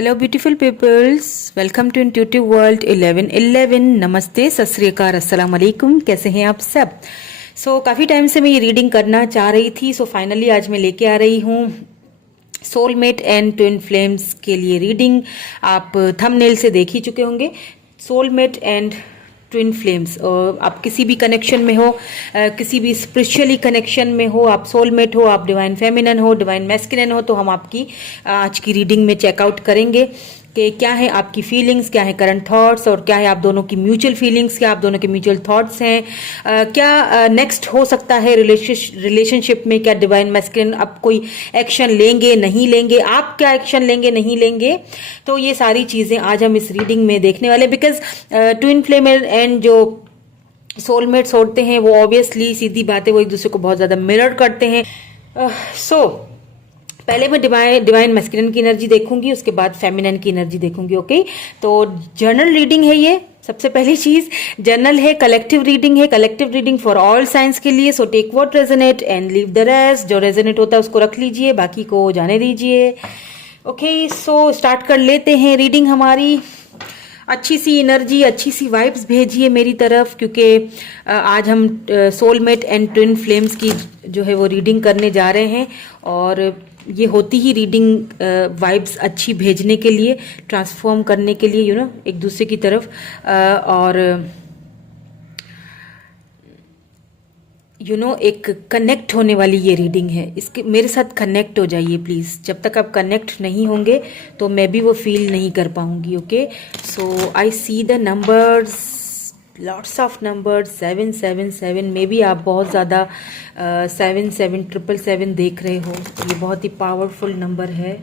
Hello beautiful peoples, welcome to intuitive world 1111। नमस्ते, सत श्री अकाल, अस्सलाम वालेकुम। कैसे हैं आप सब? काफ़ी टाइम से मैं ये रीडिंग करना चाह रही थी। फाइनली आज मैं लेके आ रही हूँ सोलमेट एंड ट्विन फ्लेम्स के लिए रीडिंग। आप थंबनेल से देख ही चुके होंगे। सोलमेट एंड ट्विन फ्लेम्स, आप किसी भी कनेक्शन में हो, किसी भी स्पिरिचुअली कनेक्शन में हो, आप सोलमेट हो, आप डिवाइन फेमिनन हो, डिवाइन मैस्कुलिन हो, तो हम आपकी आज की रीडिंग में चेकआउट करेंगे कि क्या है आपकी फीलिंग्स, क्या है करंट थॉट्स, और क्या है आप दोनों की म्यूचुअल फीलिंग्स, क्या आप दोनों के म्यूचुअल थॉट्स हैं, क्या नेक्स्ट हो सकता है रिलेशनशिप में। क्या डिवाइन मैस्कुलिन अब कोई एक्शन लेंगे, नहीं लेंगे, आप क्या एक्शन लेंगे, नहीं लेंगे। तो ये सारी चीज़ें आज हम इस रीडिंग में देखने वाले। बिकॉज ट्विन फ्लेम एंड जो सोलमेट्स होते हैं वो ऑब्वियसली, सीधी बात है, वो एक दूसरे को बहुत ज़्यादा मिरर करते हैं। पहले मैं डिवाइन मैस्कुलिन की एनर्जी देखूंगी, उसके बाद फेमिनिन की एनर्जी देखूंगी। ओके, तो जर्नल रीडिंग है ये। सबसे पहली चीज, जर्नल है, कलेक्टिव रीडिंग है, collective reading for all science के लिए। So take what resonate and leave the rest. जो रेजोनेट होता है उसको रख लीजिए, बाकी को जाने दीजिए। ओके, सो स्टार्ट कर लेते हैं रीडिंग हमारी। अच्छी सी एनर्जी, अच्छी सी वाइब्स भेजिए मेरी तरफ, क्योंकि आज हम सोलमेट एंड ट्विन फ्लेम्स की जो है वो रीडिंग करने जा रहे हैं। और ये होती ही रीडिंग वाइब्स अच्छी भेजने के लिए, ट्रांसफॉर्म करने के लिए, एक दूसरे की तरफ। और एक कनेक्ट होने वाली ये रीडिंग है। इसके मेरे साथ कनेक्ट हो जाइए प्लीज़। जब तक आप कनेक्ट नहीं होंगे तो मैं भी वो फील नहीं कर पाऊंगी। Okay, so I see the numbers, lots of numbers, 777। May be आप बहुत ज़्यादा 7777 देख रहे हो। ये बहुत ही पावरफुल नंबर है,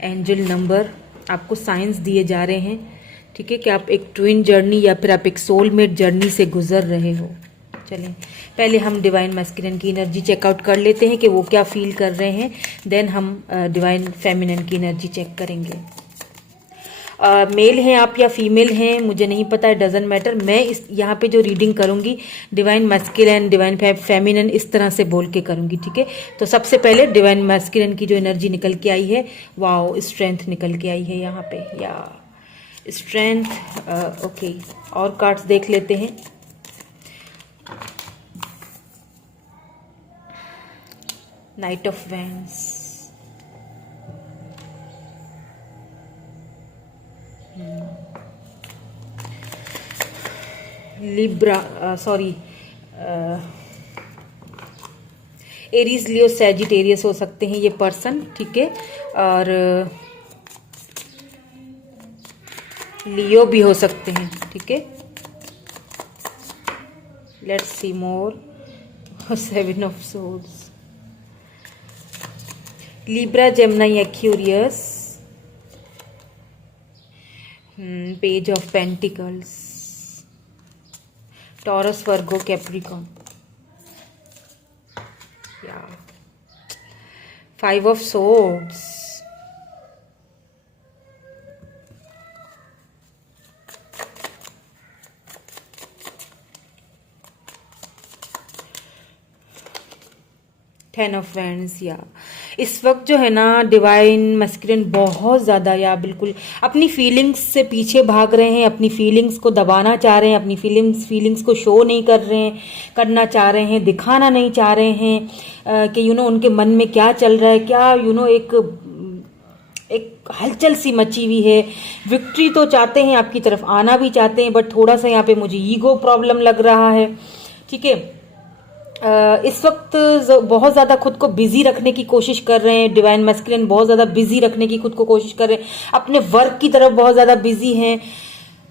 एंजल नंबर। आपको साइंस दिए जा रहे हैं, ठीक है, कि आप एक ट्विन जर्नी या फिर आप एक सोलमेट जर्नी से गुजर रहे हो। चलें, पहले हम डिवाइन मैस्कुलिन की एनर्जी चेकआउट कर लेते हैं कि वो क्या फील कर रहे हैं। देन हम डिवाइन फेमिनिन की एनर्जी चेक करेंगे। मेल हैं आप या फीमेल हैं मुझे नहीं पता है, डजंट मैटर। मैं इस यहाँ पे जो रीडिंग करूँगी, डिवाइन मैस्कुलिन, डिवाइन फेमिनिन, इस तरह से बोल के करूँगी, ठीक है। तो सबसे पहले डिवाइन मैस्कुलिन की जो एनर्जी निकल के आई है, वाओ, स्ट्रेंथ निकल के आई है यहाँ पे, या स्ट्रेंथ। ओके, और कार्ड्स देख लेते हैं। Night of wands, Libra, Aries, Leo, Sagittarius हो सकते हैं ये पर्सन, ठीक है। और लियो भी हो सकते हैं, ठीक है। Let's C more. 7 of swords, Libra, Gemini, Aquarius, page of pentacles, taurus, Virgo, Capricorn, या 5 of swords, ten of wands. या इस वक्त जो है ना, डिवाइन मैस्कुलिन बहुत ज़्यादा, या बिल्कुल अपनी फीलिंग्स से पीछे भाग रहे हैं, अपनी फीलिंग्स को दबाना चाह रहे हैं, अपनी फीलिंग्स को शो नहीं कर रहे हैं, करना चाह रहे हैं, दिखाना नहीं चाह रहे हैं कि उनके मन में क्या चल रहा है, क्या एक हलचल सी मची हुई है। विक्ट्री तो चाहते हैं, आपकी तरफ आना भी चाहते हैं, बट थोड़ा सा यहाँ पे मुझे ईगो प्रॉब्लम लग रहा है, ठीक है। इस वक्त बहुत ज़्यादा खुद को बिजी रखने की कोशिश कर रहे हैं। डिवाइन मैस्कुलिन बहुत ज़्यादा बिजी रखने की खुद को कोशिश कर रहे हैं, अपने वर्क की तरफ बहुत ज़्यादा बिजी हैं।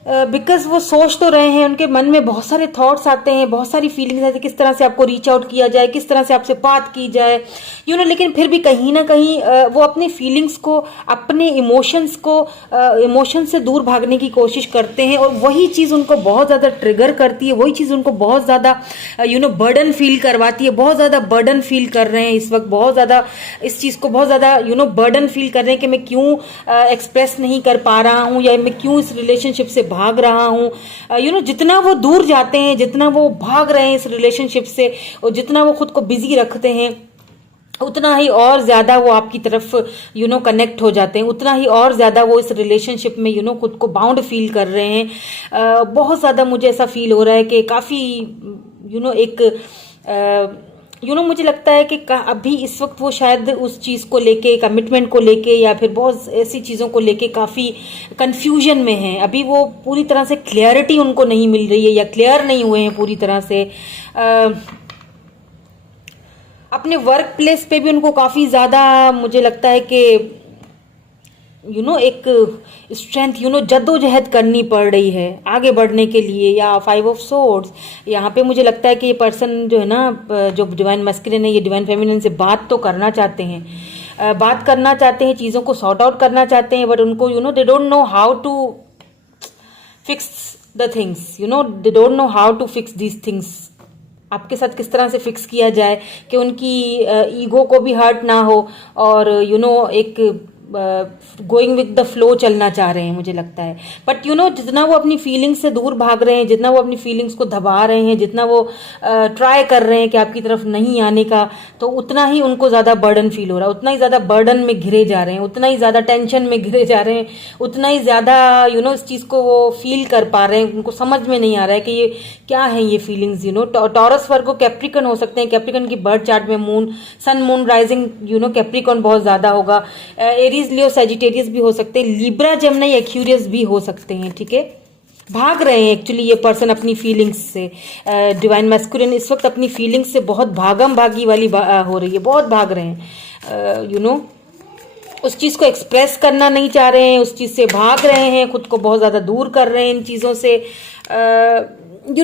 बिकॉज वो सोच तो रहे हैं, उनके मन में बहुत सारे थॉट्स आते हैं, बहुत सारी फीलिंग्स आती है, किस तरह से आपको रीच आउट किया जाए, किस तरह से आपसे बात की जाए, लेकिन फिर भी कहीं ना कहीं वो अपनी फीलिंग्स को, अपने इमोशन से दूर भागने की कोशिश करते हैं। और वही चीज़ उनको बहुत ज़्यादा ट्रिगर करती है, वही चीज़ उनको बहुत ज़्यादा बर्डन फील करवाती है। बहुत ज़्यादा बर्डन फील कर रहे हैं इस वक्त, बहुत ज़्यादा इस चीज़ को बहुत ज़्यादा बर्डन फील कर रहे हैं कि मैं क्यों एक्सप्रेस नहीं कर पा रहा हूँ, या मैं क्यों इस रिलेशनशिप से भाग रहा हूँ। जितना वो दूर जाते हैं, जितना वो भाग रहे हैं इस रिलेशनशिप से, और जितना वो खुद को बिजी रखते हैं, उतना ही और ज्यादा वो आपकी तरफ कनेक्ट हो जाते हैं, उतना ही और ज्यादा वो इस रिलेशनशिप में खुद को बाउंड फील कर रहे हैं। बहुत ज्यादा मुझे ऐसा फील हो रहा है कि काफी एक मुझे लगता है कि अभी इस वक्त वो शायद उस चीज को लेके, कमिटमेंट को लेके, या फिर बहुत ऐसी चीजों को लेके काफी कंफ्यूजन में हैं। अभी वो पूरी तरह से क्लियरिटी उनको नहीं मिल रही है, या क्लियर नहीं हुए हैं पूरी तरह से। अपने वर्क प्लेस पे भी उनको काफी ज्यादा मुझे लगता है कि एक स्ट्रेंथ जद्दोजहद करनी पड़ रही है आगे बढ़ने के लिए। या 5 ऑफ सोर्ड्स, यहाँ पे मुझे लगता है कि ये पर्सन जो है ना, जो डिवाइन मैस्कुलिन है, ये डिवाइन फेमिनिन से बात तो करना चाहते हैं, बात करना चाहते हैं, चीजों को सॉर्ट आउट करना चाहते हैं, बट उनको they don't know how to fix the things, they don't know how to fix these things. आपके साथ किस तरह से फिक्स किया जाए कि उनकी ईगो को भी हर्ट ना हो, और एक गोइंग विद द फ्लो चलना चाह रहे हैं मुझे लगता है। बट जितना वो अपनी फीलिंग्स से दूर भाग रहे हैं, जितना वो अपनी फीलिंग्स को दबा रहे हैं, जितना वो ट्राई कर रहे हैं कि आपकी तरफ नहीं आने का, तो उतना ही उनको ज्यादा बर्डन फील हो रहा है, उतना ही ज्यादा बर्डन में घिरे जा रहे हैं, उतना ही ज्यादा टेंशन में घिरे जा रहे हैं, उतना ही ज्यादा इस चीज को वो फील कर पा रहे हैं। उनको समझ में नहीं आ रहा है कि ये क्या है ये फीलिंग्स। टॉरस वर्गो कैप्रिकन हो सकते हैं, कैप्रिकन की बर्थ चार्ट में moon, sun moon rising Capricorn बहुत ज्यादा होगा। एरीज, लियो, सजिटेरियस भी हो सकते हैं, लिब्रा, जेमिनी, एक्वेरियस भी हो सकते हैं। ठीक है, भाग रहे हैं एक्चुअली ये पर्सन अपनी फीलिंग्स से। डिवाइन मैस्कुलिन इस वक्त अपनी फीलिंग्स से बहुत भागम भागी वाली हो रही है, बहुत भाग रहे हैं। उस चीज को एक्सप्रेस करना नहीं चाह रहे हैं, उस चीज से भाग रहे हैं, खुद को बहुत ज्यादा दूर कर रहे हैं इन चीजों से।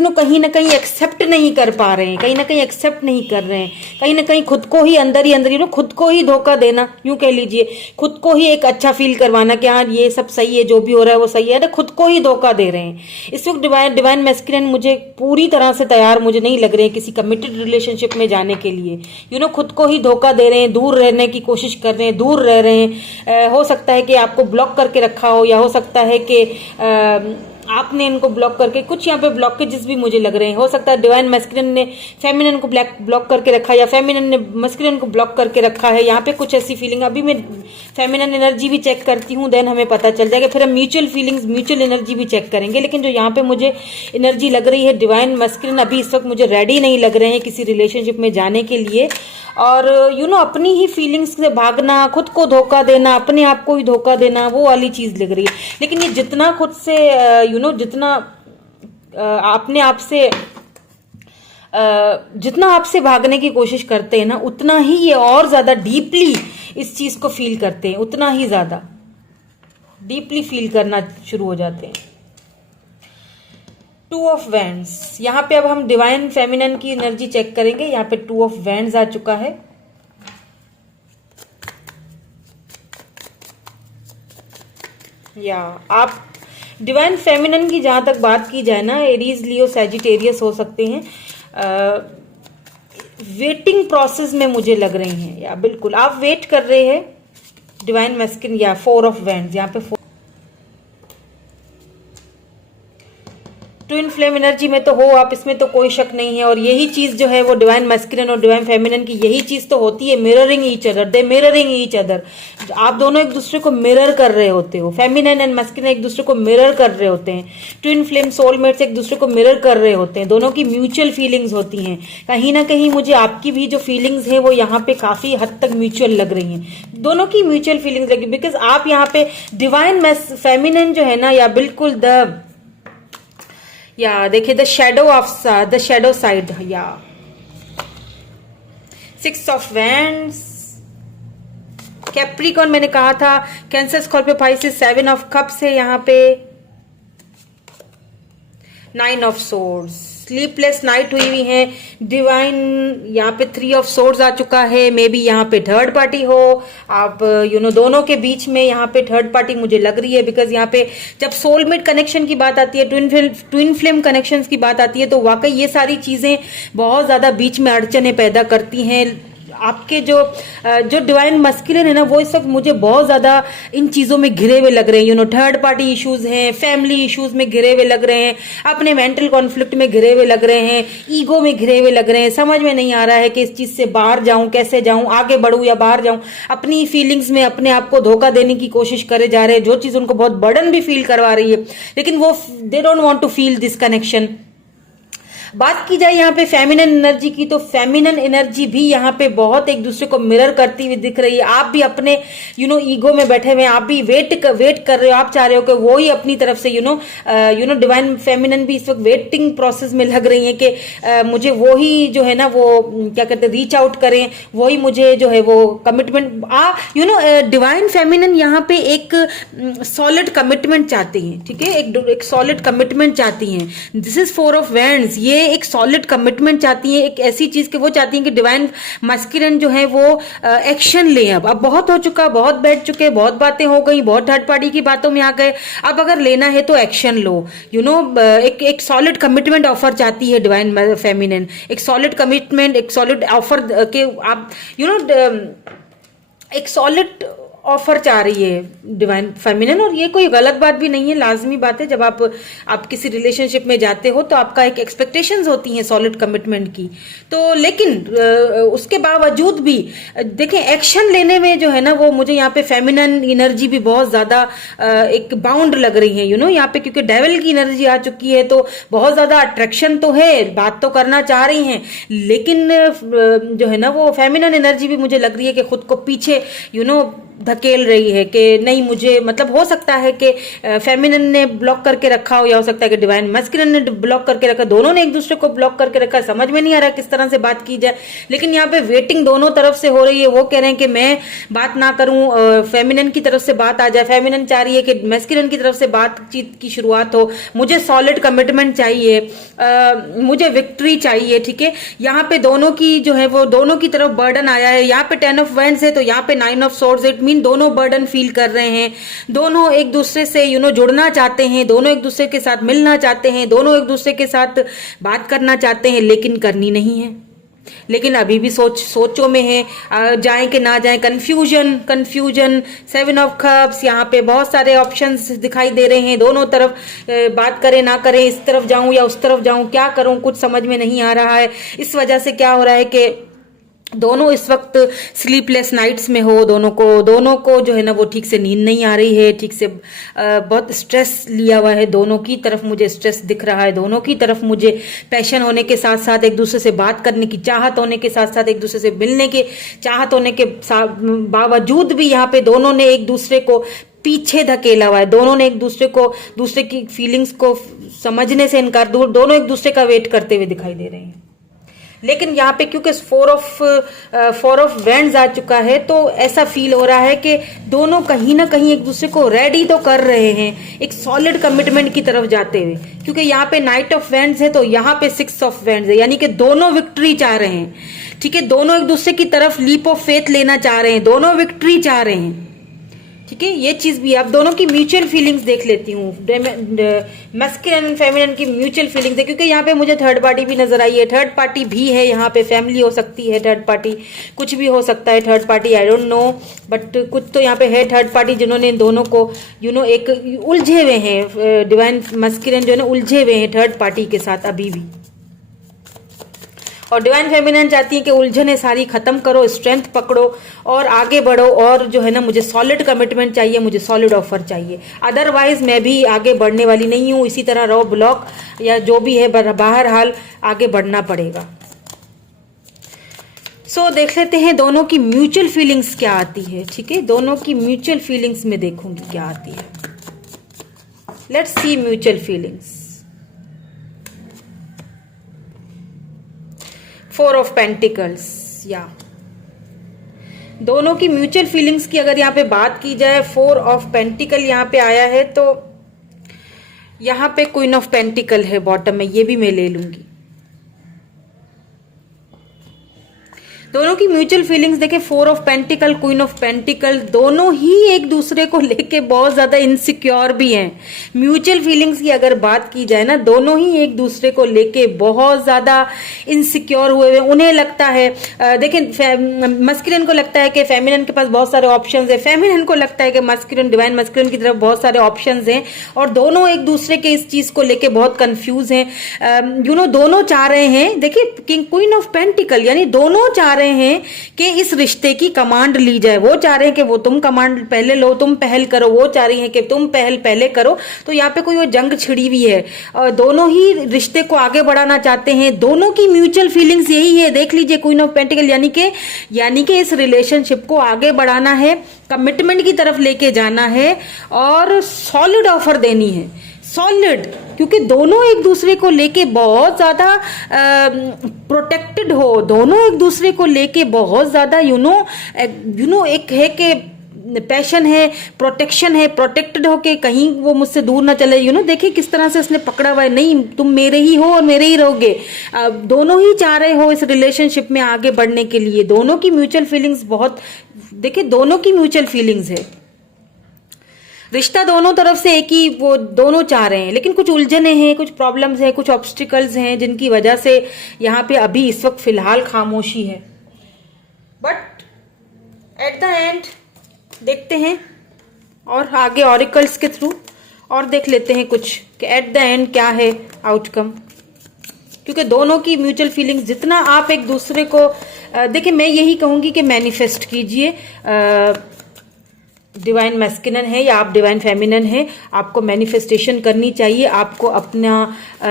कहीं ना कहीं एक्सेप्ट नहीं कर पा रहे हैं, कहीं ना कहीं एक्सेप्ट नहीं कर रहे हैं, कहीं ना कहीं खुद को ही अंदर खुद को ही धोखा देना, यूं कह लीजिए, खुद को ही एक अच्छा फील करवाना कि हाँ ये सब सही है, जो भी हो रहा है वो सही है, तो खुद को ही धोखा दे रहे हैं। इस वक्त डिवाइन मैस्कुलिन मुझे पूरी तरह से तैयार मुझे नहीं लग रहे हैं किसी कमिटेड रिलेशनशिप में जाने के लिए। खुद को ही धोखा दे रहे हैं, दूर रहने की कोशिश कर रहे हैं, दूर रह रहे हैं। हो सकता है कि आपको ब्लॉक करके रखा हो, या हो सकता है कि आपने इनको ब्लॉक करके, कुछ यहाँ पे ब्लॉकेजेस भी मुझे लग रहे हैं। हो सकता है डिवाइन मैस्कुलिन ने फेमिनिन को ब्लॉक करके रखा, या फेमिनिन ने मैस्कुलिन को ब्लॉक करके रखा है। यहाँ पे कुछ ऐसी फीलिंग, अभी मैं फेमिनिन एनर्जी भी चेक करती हूँ, देन हमें पता चल जाएगा, फिर हम म्यूचुअल फीलिंग्स, म्यूचुअल एनर्जी भी चेक करेंगे। लेकिन जो यहाँ पे मुझे एनर्जी लग रही है, डिवाइन मैस्कुलिन अभी इस वक्त मुझे रेडी नहीं लग रहे हैं किसी रिलेशनशिप में जाने के लिए। और अपनी ही फीलिंग्स से भागना, खुद को धोखा देना, अपने आप को ही धोखा देना, वो वाली चीज लग रही है। लेकिन ये जितना खुद से जितना अपने आप से जितना आपसे भागने की कोशिश करते हैं ना, उतना ही ये और ज्यादा डीपली इस चीज को फील करते हैं, उतना ही ज्यादा डीपली फील करना शुरू हो जाते हैं। 2 ऑफ वैंड्स, यहाँ पे अब हम डिवाइन फेमिनिन की एनर्जी चेक करेंगे। यहाँ पे 2 ऑफ वैंड्स आ चुका है। या आप डिवाइन फेमिनिन की जहां तक बात की जाए ना, एरीज, लियो, सैजिटेरियस हो सकते हैं, वेटिंग प्रोसेस में मुझे लग रही हैं, या बिल्कुल आप वेट कर रहे हैं डिवाइन मैस्कुलिन। या 4 ऑफ वैंड्स, यहाँ पे ट्विन फ्लेम एनर्जी में तो हो आप, इसमें तो कोई शक नहीं है। और यही चीज जो है वो डिवाइन मैस्कुलिन और डिवाइन फेमिनिन की यही चीज तो होती है, मिररिंग ईच अदर, दे मिररिंग ईच अदर। आप दोनों एक दूसरे को मिरर कर रहे होते हो, फेमिनिन एंड मैस्कुलिन एक दूसरे को मिरर कर रहे होते हैं। ट्विन फ्लेम सोलमेट्स एक दूसरे को मिरर कर रहे होते हैं, दोनों की म्यूचुअल फीलिंग्स होती हैं। कहीं ना कहीं मुझे आपकी भी जो फीलिंग्स है वो यहाँ पे काफी हद तक म्यूचुअल लग रही हैं, दोनों की म्यूचुअल फीलिंग्स लगी। बिकॉज आप यहाँ पे डिवाइन फेमिनिन जो है ना, या बिल्कुल देखिए द शेडो साइड, या 6 ऑफ वैंड्स, कैप्रिकॉन मैंने कहा था, cancer, Scorpio, Pisces, 7 of cups है यहाँ पे, 9 ऑफ सोर्ड्स, स्लीपलेस नाइट हुई हुई है डिवाइन। यहाँ पे 3 ऑफ सोर्ड्स आ चुका है। मे बी यहाँ पे थर्ड पार्टी हो, आप दोनों के बीच में यहाँ पे थर्ड पार्टी मुझे लग रही है। बिकॉज यहाँ पे जब सोलमेट कनेक्शन की बात आती है, ट्विन फ्लेम कनेक्शंस की बात आती है, तो वाकई ये सारी चीजें बहुत ज्यादा बीच में अड़चने पैदा करती हैं। आपके जो जो डिवाइन मस्कुलिन है ना, वो इस वक्त मुझे बहुत ज्यादा इन चीजों में घिरे हुए लग रहे हैं। थर्ड पार्टी इश्यूज हैं, फैमिली इश्यूज में घिरे हुए लग रहे हैं, अपने मेंटल कॉन्फ्लिक्ट में घिरे हुए लग रहे हैं, ईगो में घिरे हुए लग रहे हैं। समझ में नहीं आ रहा है कि इस चीज से बाहर जाऊं, कैसे जाऊं, आगे बढ़ूं या बाहर जाऊं। अपनी फीलिंग्स में अपने आप को धोखा देने की कोशिश करे जा रहे हैं, जो चीज उनको बहुत बर्डन भी फील करवा रही है, लेकिन वो they don't want to feel this connection. बात की जाए यहाँ पे फेमिनिन एनर्जी की, तो फेमिनिन एनर्जी भी यहाँ पे बहुत एक दूसरे को मिरर करती हुई दिख रही है। आप भी अपने ईगो में बैठे हुए हैं, आप भी वेट कर रहे हो, आप चाह रहे हो कि वो ही अपनी तरफ से डिवाइन फेमिनिन भी इस वक्त वेटिंग प्रोसेस में लग रही है कि मुझे वो ही जो है ना, वो क्या कहते हैं, रीच आउट करें, वही मुझे जो है वो कमिटमेंट डिवाइन फेमिनिन यहाँ पे एक सॉलिड कमिटमेंट चाहती हैं। ठीक है, एक सॉलिड कमिटमेंट चाहती हैं। This is 4 of wands. ये एक सॉलिड कमिटमेंट चाहती है, एक ऐसी चीज के वो चाहती हैं कि डिवाइन मस्कुलिन जो है वो एक्शन ले। अब बहुत हो चुका, बहुत बैठ चुके, बहुत बातें हो गई, बहुत थर्ड पार्टी की बातों में आ गए। अब अगर लेना है तो एक्शन लो। एक सॉलिड कमिटमेंट ऑफर चाहती है डिवाइन फेमिनिन, एक सॉलिड कमिटमेंट, एक सॉलिड ऑफर के आप एक सॉलिड ऑफर चाह रही है डिवाइन फेमिनिन। और ये कोई गलत बात भी नहीं है, लाजमी बात है। जब आप किसी रिलेशनशिप में जाते हो तो आपका एक एक्सपेक्टेशंस होती हैं सॉलिड कमिटमेंट की। तो लेकिन उसके बावजूद भी देखें, एक्शन लेने में जो है ना, वो मुझे यहाँ पे फेमिनिन एनर्जी भी बहुत ज्यादा एक बाउंड लग रही है। यहाँ पे क्योंकि डेविल की एनर्जी आ चुकी है, तो बहुत ज्यादा अट्रैक्शन तो है, बात तो करना चाह रही हैं, लेकिन जो है ना, वो फेमिनिन एनर्जी भी मुझे लग रही है कि खुद को पीछे धकेल रही है कि नहीं, मुझे मतलब हो सकता है कि फेमिनिन ने ब्लॉक करके रखा हो, या हो सकता है कि डिवाइन मस्कुलिन ने ब्लॉक करके रखा, दोनों ने एक दूसरे को ब्लॉक करके रखा। समझ में नहीं आ रहा किस तरह से बात की जाए, लेकिन यहाँ पे वेटिंग दोनों तरफ से हो रही है। वो कह रहे हैं कि मैं बात ना करूं, फेमिनिन की तरफ से बात आ जाए। फेमिनिन चाह रही है कि मस्कुलिन की तरफ से बातचीत की शुरुआत हो। मुझे सॉलिड कमिटमेंट चाहिए, मुझे विक्ट्री चाहिए। ठीक है, यहाँ पे दोनों की जो है वो दोनों की तरफ बर्डन आया है। यहाँ पे 10 ऑफ वैंड्स है, तो यहाँ पे 9 ऑफ सोर्ड्स। इट मीन दोनों बर्डन फील कर रहे हैं, दोनों एक दूसरे से जुड़ना चाहते हैं, दोनों एक दूसरे के साथ मिलना चाहते हैं, दोनों एक दूसरे के साथ बात करना चाहते हैं, लेकिन करनी नहीं है। लेकिन अभी भी सोचों में है, जाएं कि ना जाएं। Confusion 7 of cups. यहाँ पे बहुत सारे ऑप्शंस दिखाई दे रहे हैं, दोनों तरफ बात करें ना करें, इस तरफ जाऊं या उस तरफ जाऊं, क्या करूं, कुछ समझ में नहीं आ रहा है। इस वजह से क्या हो रहा है कि दोनों इस वक्त स्लीपलेस नाइट्स में हो, दोनों को जो है ना, वो ठीक से नींद नहीं आ रही है, ठीक से बहुत स्ट्रेस लिया हुआ है। दोनों की तरफ मुझे स्ट्रेस दिख रहा है, दोनों की तरफ मुझे पैशन होने के साथ साथ, एक दूसरे से बात करने की चाहत होने के साथ साथ, एक दूसरे से मिलने के चाहत होने के बावजूद भी यहाँ पे दोनों ने एक दूसरे को पीछे धकेला हुआ है। दोनों ने एक दूसरे की फीलिंग्स को समझने से इनकार, दोनों एक दूसरे का वेट करते हुए दिखाई दे रहे हैं। लेकिन यहाँ पे क्योंकि 4 ऑफ वैंड्स आ चुका है, तो ऐसा फील हो रहा है कि दोनों कहीं ना कहीं एक दूसरे को रेडी तो कर रहे हैं एक सॉलिड कमिटमेंट की तरफ जाते हुए। क्योंकि यहाँ पे नाइट ऑफ वैंड्स है, तो यहाँ पे 6 ऑफ वैंड्स है, यानी कि दोनों विक्ट्री चाह रहे हैं। ठीक है, दोनों एक दूसरे की तरफ लीप ऑफ फेथ लेना चाह रहे हैं, दोनों विक्ट्री चाह रहे हैं। ठीक है, ये चीज भी। आप दोनों की म्यूचुअल फीलिंग्स देख लेती हूँ, मस्कुलिन एंड फेमिनिन की म्यूचुअल फीलिंग्स है, क्योंकि यहाँ पे मुझे थर्ड पार्टी भी नजर आई है। थर्ड पार्टी भी है यहाँ पे, फैमिली हो सकती है, थर्ड पार्टी कुछ भी हो सकता है। Third party I don't know, but कुछ तो यहाँ पे है थर्ड पार्टी, जिन्होंने दोनों को एक उलझे हुए हैं। डिवाइन मस्कुलिन जो है ना, उलझे हुए हैं थर्ड पार्टी के साथ अभी भी। और डिवाइन फेमिनिन चाहती है कि उलझने सारी खत्म करो, स्ट्रेंथ पकड़ो और आगे बढ़ो। और जो है ना, मुझे सॉलिड कमिटमेंट चाहिए, मुझे सॉलिड ऑफर चाहिए, अदरवाइज मैं भी आगे बढ़ने वाली नहीं हूं। इसी तरह रहो ब्लॉक या जो भी है, बाहर हाल आगे बढ़ना पड़ेगा। सो देख लेते हैं दोनों की म्यूचुअल फीलिंग्स क्या आती है। ठीक है, दोनों की म्यूचुअल फीलिंग्स में देखूंगी क्या आती है। Let's see mutual feelings. 4 of pentacles, या दोनों की म्यूचुअल फीलिंग्स की अगर यहाँ पे बात की जाए, 4 ऑफ पेंटिकल यहाँ पे आया है, तो यहाँ पे क्वीन ऑफ पेंटिकल है बॉटम में, ये भी मैं ले लूंगी। दोनों की म्यूचुअल फीलिंग्स देखें, 4 of pentacle, queen of pentacle, दोनों ही एक दूसरे को लेके बहुत ज्यादा इनसिक्योर भी हैं। म्यूचुअल फीलिंग्स की अगर बात की जाए ना, दोनों ही एक दूसरे को लेके बहुत ज्यादा इनसिक्योर हुए हुए। उन्हें लगता है, देखें, मस्कुलिन को लगता है कि फेमिनिन के पास बहुत सारे ऑप्शंस है, फेमिनिन को लगता है कि मस्कुलिन, डिवाइन मस्कुलिन की तरफ बहुत सारे ऑप्शंस हैं, और दोनों एक दूसरे के इस चीज को लेके बहुत कंफ्यूज हैं। दोनों चाह रहे हैं, देखिए किंग क्वीन ऑफ पेंटिकल, यानी दोनों चाह रहे हैं कि इस रिश्ते की कमांड ली जाए। वो चाह रहे हैं कि वो तुम कमांड पहले लो, तुम पहल करो, वो चाह रही हैं कि तुम पहल पहले करो। तो यहाँ पे कोई वो जंग छिड़ी हुई है, और दोनों ही रिश्ते को आगे बढ़ाना चाहते हैं। दोनों की म्यूचुअल फीलिंग्स यही है, देख लीजिए, क्वीन ऑफ पेंटिकल, यानी कि इस रिलेशनशिप को आगे बढ़ाना है, कमिटमेंट की तरफ लेके जाना है, और सॉलिड ऑफर देनी है, सॉलिड, क्योंकि दोनों एक दूसरे को लेके बहुत ज्यादा प्रोटेक्टेड हो, दोनों एक दूसरे को लेके बहुत ज्यादा एक है कि पैशन है, प्रोटेक्शन है, प्रोटेक्टेड हो के कहीं वो मुझसे दूर ना चले। देखिए किस तरह से उसने पकड़ा हुआ है, नहीं तुम मेरे ही हो और मेरे ही रहोगे। दोनों ही चाह रहे हो इस रिलेशनशिप में आगे बढ़ने के लिए। दोनों की म्यूचुअल फीलिंग्स बहुत, देखिए दोनों की म्यूचुअल फीलिंग्स है, रिश्ता दोनों तरफ से एक ही वो दोनों चाह रहे हैं, लेकिन कुछ उलझने हैं, कुछ प्रॉब्लम्स हैं, कुछ ऑब्स्टिकल्स हैं, जिनकी वजह से यहाँ पे अभी इस वक्त फिलहाल खामोशी है। बट एट द एंड देखते हैं, और आगे ऑरिकल्स के थ्रू और देख लेते हैं कुछ कि एट द एंड क्या है आउटकम, क्योंकि दोनों की म्यूचुअल फीलिंग्स, जितना आप एक दूसरे को देखिए, मैं यही कहूंगी कि मैनिफेस्ट कीजिए। डिवाइन मैस्कुलिन है या आप डिवाइन फेमिनिन है, आपको मैनिफेस्टेशन करनी चाहिए, आपको अपना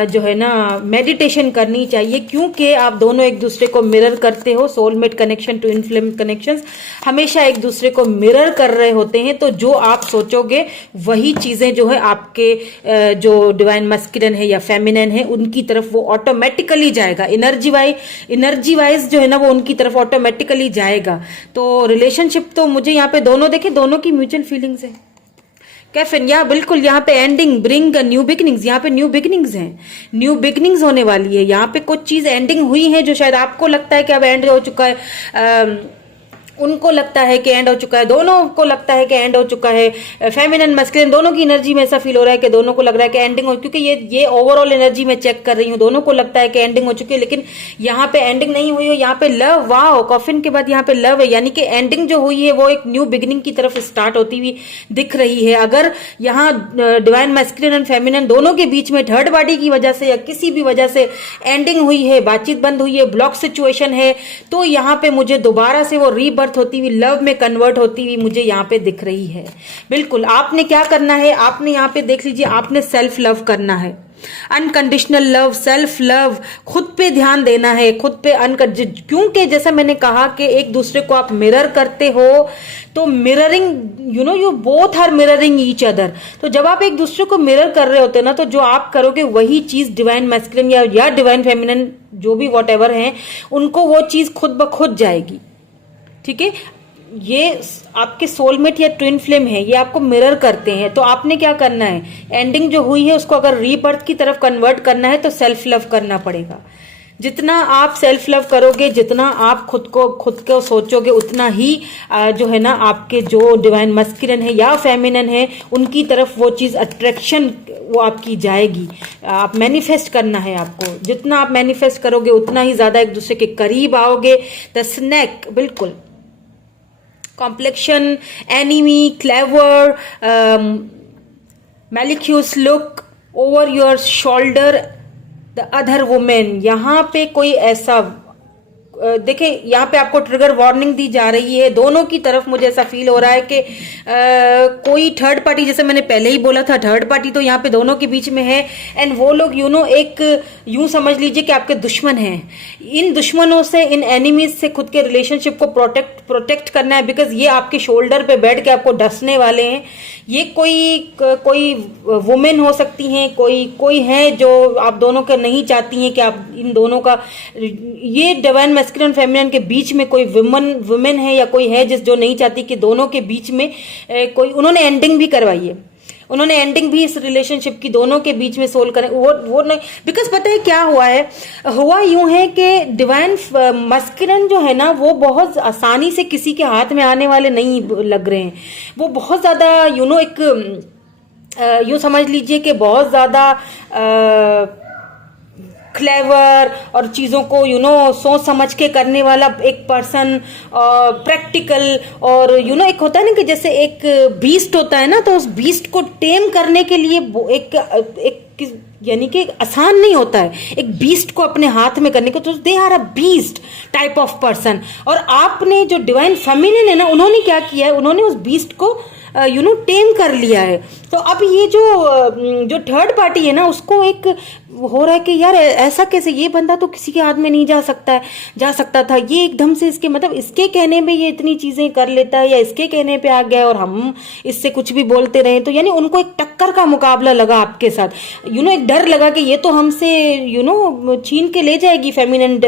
जो है ना मेडिटेशन करनी चाहिए, क्योंकि आप दोनों एक दूसरे को मिरर करते हो। Soulmate connection, twin flame connections हमेशा एक दूसरे को मिरर कर रहे होते हैं। तो जो आप सोचोगे वही चीजें जो है आपके जो डिवाइन मैस्कुलिन है या फेमिनिन है उनकी तरफ वो ऑटोमेटिकली जाएगा। एनर्जी वाइज जो है ना वो उनकी तरफ ऑटोमेटिकली जाएगा। तो रिलेशनशिप तो मुझे यहाँ पे दोनों देखे, दोनों की म्यूचुअल फीलिंग्स है। कैफिन, या बिल्कुल यहाँ पे एंडिंग, ब्रिंग न्यू बिगिनिंग्स, यहाँ पे न्यू बिगिनिंग्स हैं, न्यू बिगिनिंग्स होने वाली है। यहाँ पे कुछ चीज एंडिंग हुई है जो शायद आपको लगता है कि अब एंड हो चुका है, उनको लगता है कि एंड हो चुका है, दोनों को लगता है कि एंड हो चुका है। फेमिनिन मस्कुलिन दोनों की एनर्जी में ऐसा फील हो रहा है कि दोनों को लग रहा है कि एंडिंग हो, क्योंकि ये ओवरऑल एनर्जी में चेक कर रही हूँ, दोनों को लगता है कि एंडिंग हो चुकी है, लेकिन यहाँ पे एंडिंग नहीं हुई है। यहाँ पे लव, वाओ, कॉफिन के बाद यहाँ पे लव है, यानी कि एंडिंग जो हुई है वो एक न्यू बिगिनिंग की तरफ स्टार्ट होती हुई दिख रही है। अगर यहाँ डिवाइन मैस्कुलिन एंड फेमिनिन दोनों के बीच में थर्ड पार्टी की वजह से या किसी भी वजह से एंडिंग हुई है, बातचीत बंद हुई है, ब्लॉक सिचुएशन है, तो यहाँ पे मुझे दोबारा से वो रीबर्थ होती हुई, लव में कन्वर्ट होती हुई मुझे यहाँ पे दिख रही है। बिल्कुल, आपने क्या करना है, आपने यहाँ पे देख लीजिए, आपने सेल्फ लव करना है, अनकंडीशनल लव, सेल्फ लव, खुद पे ध्यान देना है, खुद पे क्योंकि जैसा मैंने कहा कि एक दूसरे को आप मिरर करते हो, तो mirroring you both are mirroring each other. तो जब आप एक दूसरे को मिरर कर रहे होते हैं ना, तो जो आप करोगे वही चीज डिवाइन मैस्कुलिन या डिवाइन फेमिनिन जो भी वॉट एवर है, उनको वो चीज खुद ब खुद जाएगी। ठीक है, ये आपके सोलमेट या ट्विन फ्लेम है, ये आपको मिरर करते हैं। तो आपने क्या करना है, एंडिंग जो हुई है उसको अगर रीबर्थ की तरफ कन्वर्ट करना है तो सेल्फ लव करना पड़ेगा। जितना आप सेल्फ लव करोगे, जितना आप खुद को सोचोगे, उतना ही जो है ना आपके जो डिवाइन मस्कुलिन है या फेमिनिन है उनकी तरफ वो चीज़ अट्रैक्शन वो आपकी जाएगी। आप मैनिफेस्ट करना है आपको, जितना आप मैनिफेस्ट करोगे उतना ही ज़्यादा एक दूसरे के करीब आओगे। द स्नैक, बिल्कुल, complexion, enemy, clever, malicious look over your shoulder, the other woman। यहाँ पे कोई ऐसा देखिए, यहाँ पे आपको ट्रिगर वार्निंग दी जा रही है दोनों की तरफ। मुझे ऐसा फील हो रहा है कि कोई थर्ड पार्टी, जैसे मैंने पहले ही बोला था, थर्ड पार्टी तो यहाँ पे दोनों के बीच में है। एंड वो लोग एक यूं समझ लीजिए कि आपके दुश्मन हैं। इन दुश्मनों से, इन एनिमीज से खुद के रिलेशनशिप को प्रोटेक्ट करना है, बिकॉज ये आपके शोल्डर पे बैठ के आपको डसने वाले हैं। ये कोई वुमेन हो सकती हैं, कोई है जो आप दोनों का नहीं चाहती हैं कि आप इन दोनों का, ये डिवाइन मैस्कुलिन फेमिनिन के बीच में कोई वुमेन है या कोई है जो नहीं चाहती कि दोनों के बीच में कोई, उन्होंने एंडिंग भी करवाई है। उन्होंने एंडिंग भी इस रिलेशनशिप की दोनों के बीच में सोल्व करें, वो नहीं, बिकॉज पता है क्या हुआ है, हुआ यूं है कि डिवाइन मस्कुलिन जो है ना वो बहुत आसानी से किसी के हाथ में आने वाले नहीं लग रहे हैं। वो बहुत ज्यादा एक यूं समझ लीजिए कि बहुत ज्यादा क्लेवर और चीज़ों को सोच समझ के करने वाला एक पर्सन, प्रैक्टिकल, और एक होता है ना कि जैसे एक बीस्ट होता है ना, तो उस बीस्ट को टेम करने के लिए एक यानी कि आसान नहीं होता है एक बीस्ट को अपने हाथ में करने को, तो they are a beast type of person. और आपने जो डिवाइन फेमिनिन है ना, उन्होंने क्या किया है, उन्होंने उस बीस्ट को टेम कर लिया है। तो अब ये जो थर्ड पार्टी है ना, उसको एक हो रहा है कि यार ऐसा कैसे, ये बंदा तो किसी के हाथ में नहीं जा सकता था, ये एकदम से इसके मतलब इसके कहने पे ये इतनी चीजें कर लेता है, या इसके कहने पे आ गया और हम इससे कुछ भी बोलते रहे। तो यानी उनको एक टक्कर का मुकाबला लगा आपके साथ, एक डर लगा कि ये तो हमसे छीन के ले जाएगी फेमिनिन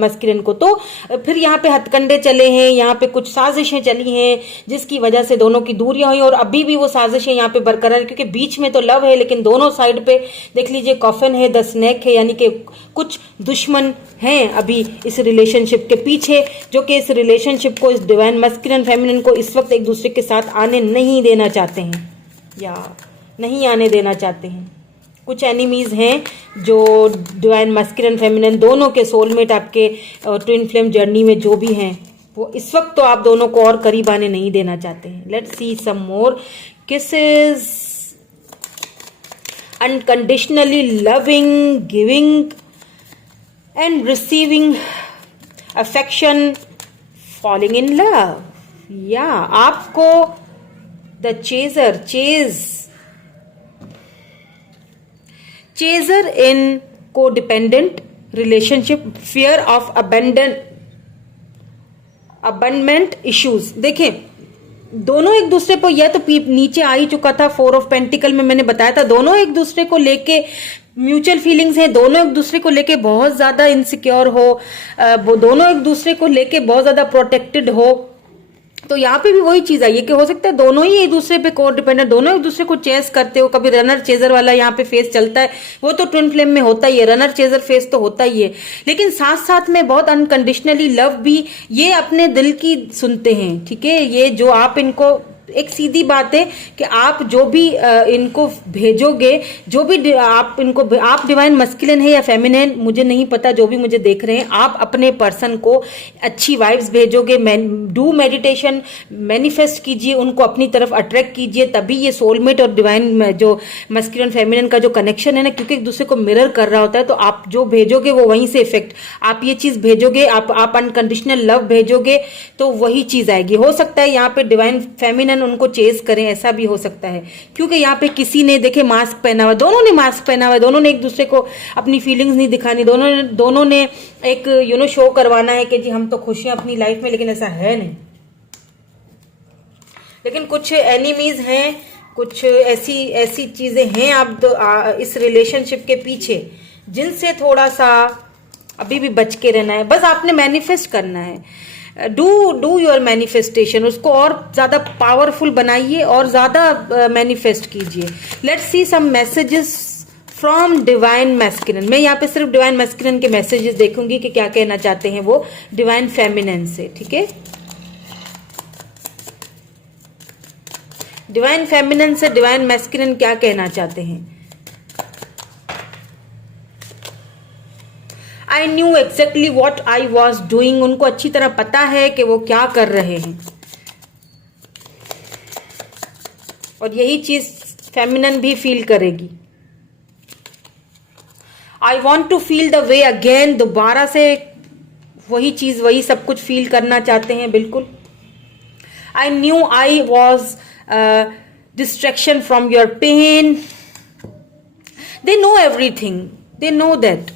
मस्कुलिन को। तो फिर यहाँ पे हथकंडे चले हैं, यहाँ पे कुछ साजिशें चली हैं जिसकी वजह से दोनों की दूरियां हुई, और अभी भी वो साजिशें यहाँ पे बरकरार, क्योंकि बीच में तो लव है लेकिन दोनों साइड पे देख लीजिए कॉफिन है, द स्नेक है, यानी कि कुछ दुश्मन हैं अभी इस रिलेशनशिप के पीछे, जो कि इस रिलेशनशिप को, इस डिवाइन मस्कुलिन फेमिनिन को इस वक्त एक दूसरे के साथ आने नहीं देना चाहते हैं, या नहीं आने देना चाहते हैं। कुछ एनिमीज हैं जो डिवाइन मस्कुलिन फेमिनिन दोनों के सोलमेट आपके ट्विन फ्लेम जर्नी में जो भी हैं, वो इस वक्त तो आप दोनों को और करीब आने नहीं देना चाहते हैं। Let's see some more kisses, unconditionally loving, giving and receiving affection, falling in love. या आपको the chaser in codependent relationship, fear of abandonment issues। देखें दोनों एक दूसरे पर, यह तो नीचे आ ही चुका था, 4 ऑफ पेंटिकल में मैंने बताया था, दोनों एक दूसरे को लेके म्यूचुअल फीलिंग्स हैं, दोनों एक दूसरे को लेके बहुत ज्यादा इनसिक्योर हो, वो दोनों एक दूसरे को लेके बहुत ज्यादा प्रोटेक्टेड हो। तो यहाँ पे भी वही चीज आई है कि हो सकता है दोनों ही एक दूसरे पे कोड डिपेंडेंट, दोनों एक दूसरे को चेस करते हो, कभी रनर चेजर वाला यहाँ पे फेस चलता है, वो तो ट्विन फ्लेम में होता ही है, रनर चेजर फेस तो होता ही है, लेकिन साथ साथ में बहुत अनकंडीशनली लव भी, ये अपने दिल की सुनते हैं, ठीक है। ये जो आप इनको, एक सीधी बात है कि आप जो भी इनको भेजोगे, जो भी आप इनको, आप डिवाइन मस्कुलिन है या फेमिनिन मुझे नहीं पता, जो भी मुझे देख रहे हैं, आप अपने पर्सन को अच्छी वाइब्स भेजोगे, डू मेडिटेशन, मैनिफेस्ट कीजिए, उनको अपनी तरफ अट्रैक्ट कीजिए, तभी ये सोलमेट और डिवाइन जो मस्कुलिन फेमिनिन का जो कनेक्शन है ना, क्योंकि एक दूसरे को मिरर कर रहा होता है, तो आप जो भेजोगे वो वहीं से इफेक्ट, आप ये चीज भेजोगे, आप अनकंडीशनल लव भेजोगे तो वही चीज आएगी। हो सकता है यहाँ पे डिवाइन फेमिनिन उनको चेज करें, ऐसा भी हो सकता है, क्योंकि यहाँ पे किसी ने देखे मास्क पहना हुआ, दोनों ने मास्क पहना हुआ, दोनों ने एक दूसरे को अपनी फीलिंग्स नहीं दिखानी, दोनों ने एक शो करवाना है कि जी हम तो खुश हैं अपनी लाइफ में, लेकिन ऐसा है नहीं। लेकिन कुछ एनिमीज हैं, कुछ ऐसी चीजें हैं आप इस रिलेशनशिप के पीछे, जिनसे थोड़ा सा अभी भी बच के रहना है। बस आपने मैनिफेस्ट करना है, डू योर मैनिफेस्टेशन, उसको और ज्यादा पावरफुल बनाइए और ज्यादा मैनिफेस्ट कीजिए। Let's see some messages from divine masculine. मैं यहाँ पे सिर्फ डिवाइन मैस्कुलिन के मैसेजेस देखूंगी कि क्या कहना चाहते हैं वो डिवाइन फेमिनिन से, ठीक है। डिवाइन फेमिनिन से डिवाइन मैस्कुलिन क्या कहना चाहते हैं। I knew exactly what I was doing, उनको अच्छी तरह पता है कि वो क्या कर रहे हैं, और यही चीज फेमिनिन भी फील करेगी। I want to feel the way again, दोबारा से वही चीज, वही सब कुछ फील करना चाहते हैं, बिल्कुल। I knew I was distraction from your pain, they know everything, they know that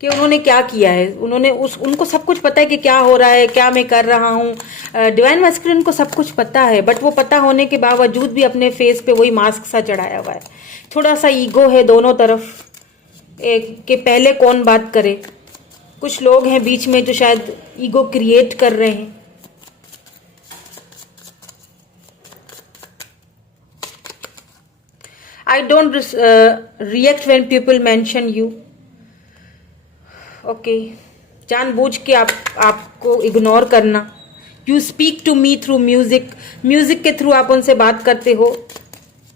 कि उन्होंने क्या किया है, उनको सब कुछ पता है कि क्या हो रहा है, क्या मैं कर रहा हूँ। डिवाइन मैस्कुलिन को सब कुछ पता है, बट वो पता होने के बावजूद भी अपने फेस पे वही मास्क सा चढ़ाया हुआ है। थोड़ा सा ईगो है दोनों तरफ, कि पहले कौन बात करे। कुछ लोग हैं बीच में जो शायद ईगो क्रिएट कर रहे हैं। I don't react when people mention you. Okay, जानबूझ के आपको इग्नोर करना। You speak to me through music, music के थ्रू आप उनसे बात करते हो,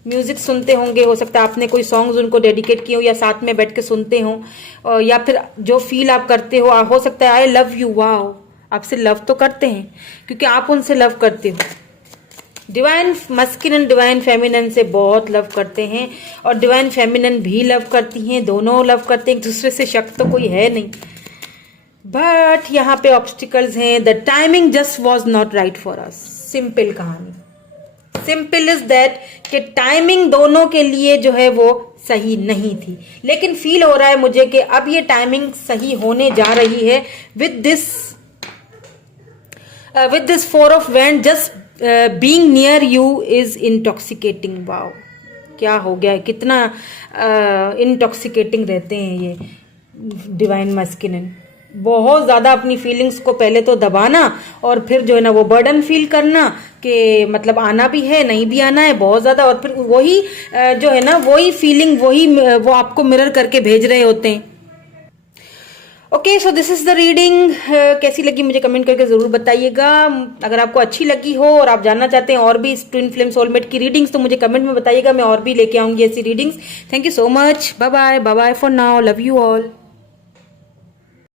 म्यूजिक सुनते होंगे, हो सकता है आपने कोई सॉन्ग्स उनको डेडिकेट किए हो या साथ में बैठ के सुनते हो, या फिर जो फील आप करते हो सकता है आई लव यू, वाओ, आपसे लव तो करते हैं क्योंकि आप उनसे लव करते हो। डिवाइन मस्किन डिवाइन फेमिनन से बहुत लव करते हैं और डिवाइन फेमिनन भी लव करती हैं, दोनों लव करते हैं एक दूसरे से, शक तो कोई है नहीं। बट यहाँ पे ऑब्स्टिकल्स हैं। The timing just was not right for us. Simple कहानी, सिंपल इज दैट कि टाइमिंग दोनों के लिए जो है वो सही नहीं थी, लेकिन फील हो रहा है मुझे कि अब ये टाइमिंग सही होने जा रही है with this four of wand. Just being near you is intoxicating. Wow, क्या हो गया है, कितना इंटॉक्सिकेटिंग रहते हैं ये डिवाइन मस्किन। बहुत ज़्यादा अपनी फीलिंग्स को पहले तो दबाना और फिर जो है ना वो बर्डन फील करना कि मतलब आना भी है नहीं भी आना है बहुत ज़्यादा, और फिर वही जो है ना वही फीलिंग वो आपको मिरर करके भेज रहे होते हैं। Okay, so this is the reading. कैसी लगी मुझे कमेंट करके ज़रूर बताइएगा। अगर आपको अच्छी लगी हो और आप जानना चाहते हैं और भी इस ट्विन फ्लेम सोलमेट की रीडिंग्स तो मुझे कमेंट में बताइएगा, मैं और भी लेके आऊँगी ऐसी readings. Thank you so much, bye bye, bye bye for now, love you all.